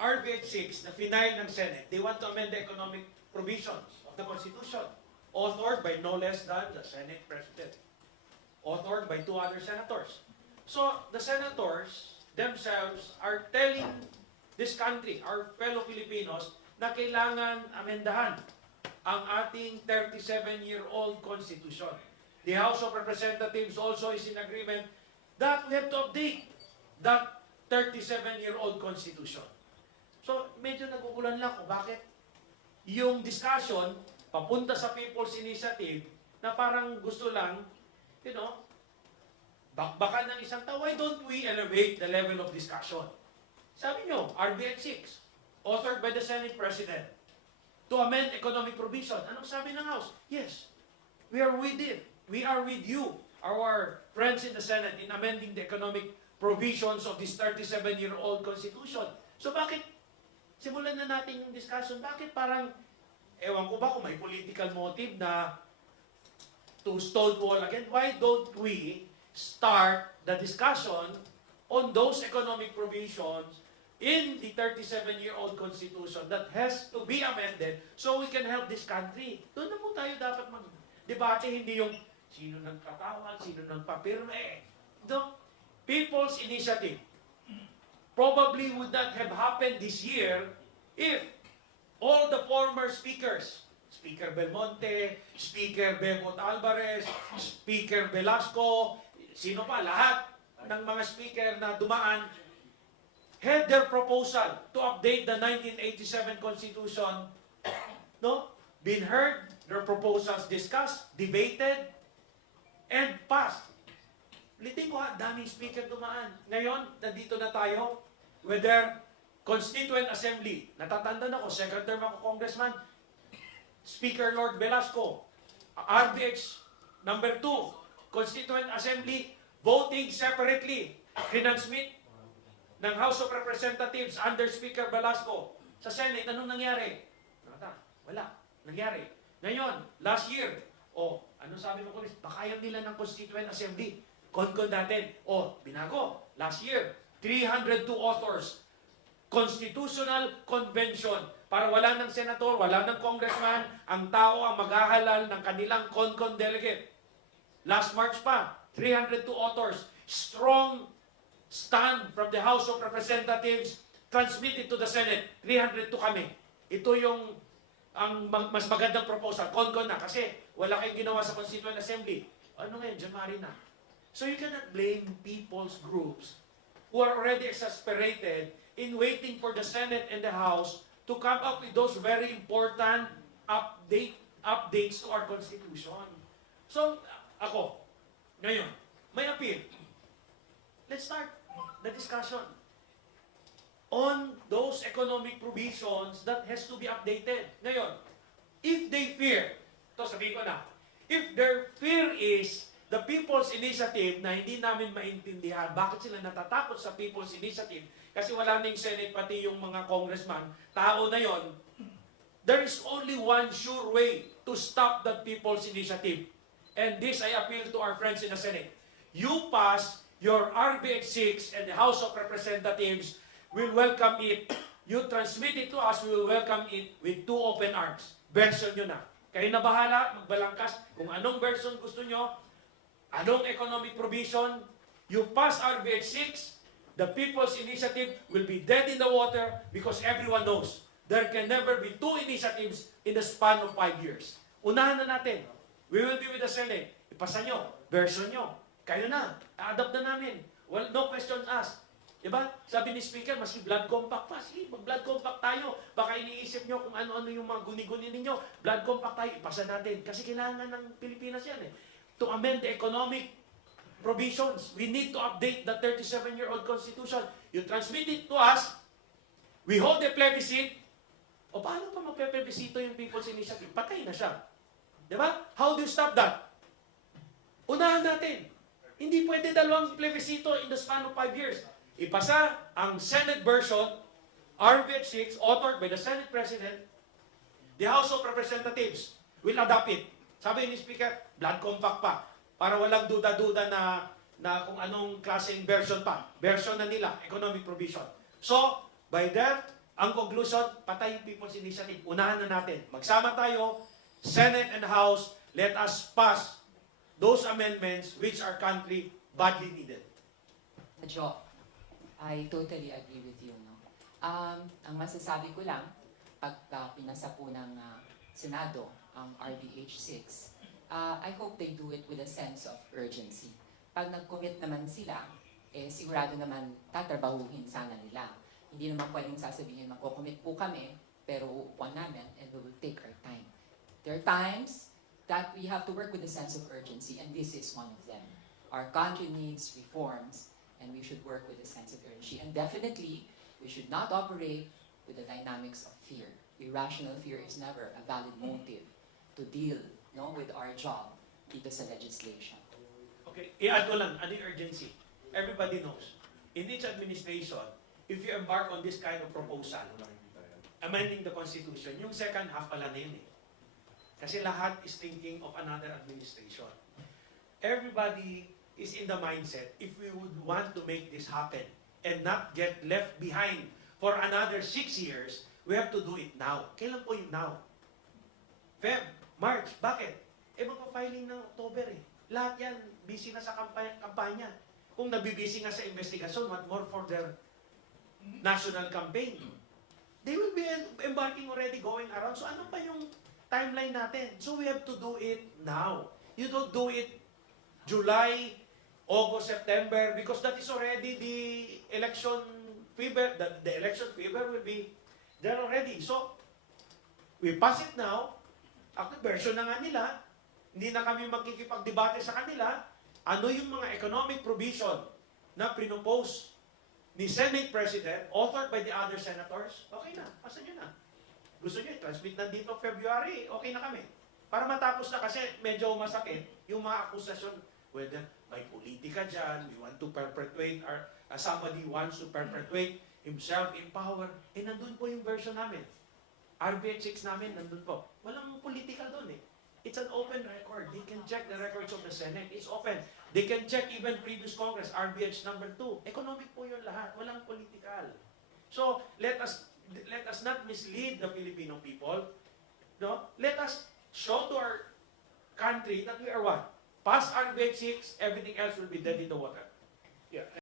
RBH 6 na final ng Senate, they want to amend the economic provisions of the Constitution, authored by no less than the Senate President, authored by 2 other senators. So, the senators themselves are telling this country, our fellow Filipinos, na kailangan amendahan ang ating 37-year-old Constitution. The House of Representatives also is in agreement that we have to update that 37-year-old Constitution. So, medyo nagugulan lang kung bakit yung discussion papunta sa People's Initiative na parang gusto lang, bakbakan ng isang tao. Why don't we elevate the level of discussion? Sabi nyo, RBH 6, authored by the Senate President, to amend economic provision. Anong sabi ng House? Yes, we are with it. We are with you, our friends in the Senate, in amending the economic provisions of this 37-year-old Constitution. So bakit, simulan na natin yung discussion, bakit parang, ewan ko ba kung may political motive na to stonewall again? Why don't we start the discussion on those economic provisions in the 37-year-old Constitution that has to be amended so we can help this country? Doon na po tayo dapat mag-debate, hindi yung sino nagkatawag, sino nagpapirme. The People's Initiative probably would not have happened this year if all the former speakers, Speaker Belmonte, Speaker Bebot Alvarez, Speaker Velasco, sino pa, lahat ng mga speaker na dumaan, had their proposal to update the 1987 Constitution, been heard, their proposals discussed, debated, and passed. Ulitin ko daming speaker dumaan. Ngayon, nandito na tayo with their Constituent Assembly. Natatanda na ko, second term ako congressman, Speaker Lord Velasco, RBH number 2, Constituent Assembly, voting separately, transmit ng House of Representatives under Speaker Velasco. Sa Senate, anong nangyari? Wala. Nangyari. Ngayon, last year, ano sabi mo, Congress? Baka ayaw nila ng Constituent Assembly. Konkon natin. Binago. Last year, 302 authors. Constitutional Convention. Para wala ng senator, wala ng congressman, ang tao ang maghahalal ng kanilang konkon delegate. Last March pa, 302 authors. Strong stand from the House of Representatives transmitted to the Senate. 302 kami. Ito yung ang mas magandang proposal. Konkon na kasi wala kayong ginawa sa Constituent Assembly. Ano ngayon? January na. So you cannot blame people's groups who are already exasperated in waiting for the Senate and the House to come up with those very important updates to our Constitution. So, ako, ngayon, may appeal. Let's start the discussion on those economic provisions that has to be updated. Ngayon, if they fear, ito sabihin ko na, if their fear is the People's Initiative na hindi namin maintindihan, bakit sila natatakot sa People's Initiative? Kasi wala na yung Senate, pati yung mga congressman, tao na yon. There is only one sure way to stop that People's Initiative. And this I appeal to our friends in the Senate. You pass your RBH 6 and the House of Representatives will welcome it. You transmit it to us, we will welcome it with 2 open arms. Version nyo na. Kayo na bahala, magbalangkas kung anong version gusto nyo, anong economic provision. You pass RBH 6, the People's Initiative will be dead in the water because everyone knows there can never be 2 initiatives in the span of 5 years. Unahan na natin. We will be with the Senate. Ipasa nyo, version nyo. Kayo na, a-adapt na namin. Well, no questions asked. Diba? Sabi ni Speaker, maski blood compact pa. Sige, mag-blood compact tayo. Baka iniisip nyo kung ano-ano yung mga guni-guni ninyo. Blood compact tayo, ipasa natin. Kasi kailangan ng Pilipinas yan To amend the economic provisions, we need to update the 37-year-old Constitution. You transmit it to us, we hold a plebiscite, paano pa magpe-plebiscito yung People's Initiative? Patay na siya. Diba? How do you stop that? Unahan natin. Hindi pwede 2 plebiscito in the span of 5 years. Ipasa ang Senate version, RBH 6, authored by the Senate President, the House of Representatives will adopt it. Sabi ni Speaker, blood compact pa. Para walang duda-duda na kung anong klaseng version pa. Version na nila, economic provision. So, by that, Ang conclusion, patay yung People's Initiative. Unahan na natin. Magsama tayo, Senate and House, let us pass those amendments which our country badly needed. Jo, I totally agree with you. No? Ang masasabi ko lang, pag pinasa po ng Senado ang RBH 6, I hope they do it with a sense of urgency. Pag nag-commit naman sila, sigurado naman tatrabahuhin sana nila. Hindi naman pwedeng sasabihin, magko-commit po kami, pero uupuan namin and we will take our time. There are times that we have to work with a sense of urgency, and this is one of them. Our country needs reforms, and we should work with a sense of urgency. And definitely, we should not operate with the dynamics of fear. Irrational fear is never a valid motive to deal with our job dito sa legislation. Okay, i-add ko lang, ano yung urgency? Everybody knows. In each administration, if you embark on this kind of proposal, amending the Constitution, yung second half pala na yun eh. Kasi lahat is thinking of another administration. Everybody is in the mindset, if we would want to make this happen and not get left behind for another 6 years, we have to do it now. Kailan po yung now? Feb, March, bakit? Magpa-filing ng October eh. Lahat yan, busy na sa kampanya. Kung nabibisi nga sa investigasyon, what more for their national campaign? They will be embarking already, going around. So ano pa yung timeline natin? So we have to do it now. You don't do it July, August, September, because that is already the election fever. The election fever will be there already. So, we pass it now. Actually, version na nga nila. Hindi na kami magkikipagdebate sa kanila. Ano yung mga economic provision na pinopose ni Senate President, authored by the other senators? Okay na, pasan nyo na. Gusto nyo, transmit na dito February, okay na kami. Para matapos na kasi medyo masakit yung mga akusasyon. Whether may politika dyan, we want to perpetuate, or somebody wants to perpetuate himself in power. Nandun po yung version namin. RBH 6 namin, nandun po. Walang political doon eh. It's an open record. They can check the records of the Senate. It's open. They can check even previous Congress, RBH number 2. Economic po yun lahat. Walang political. So, let us not mislead the Filipino people. No? Let us show to our country that we are what? Pass RBH 6, everything else will be dead in the water. Yeah.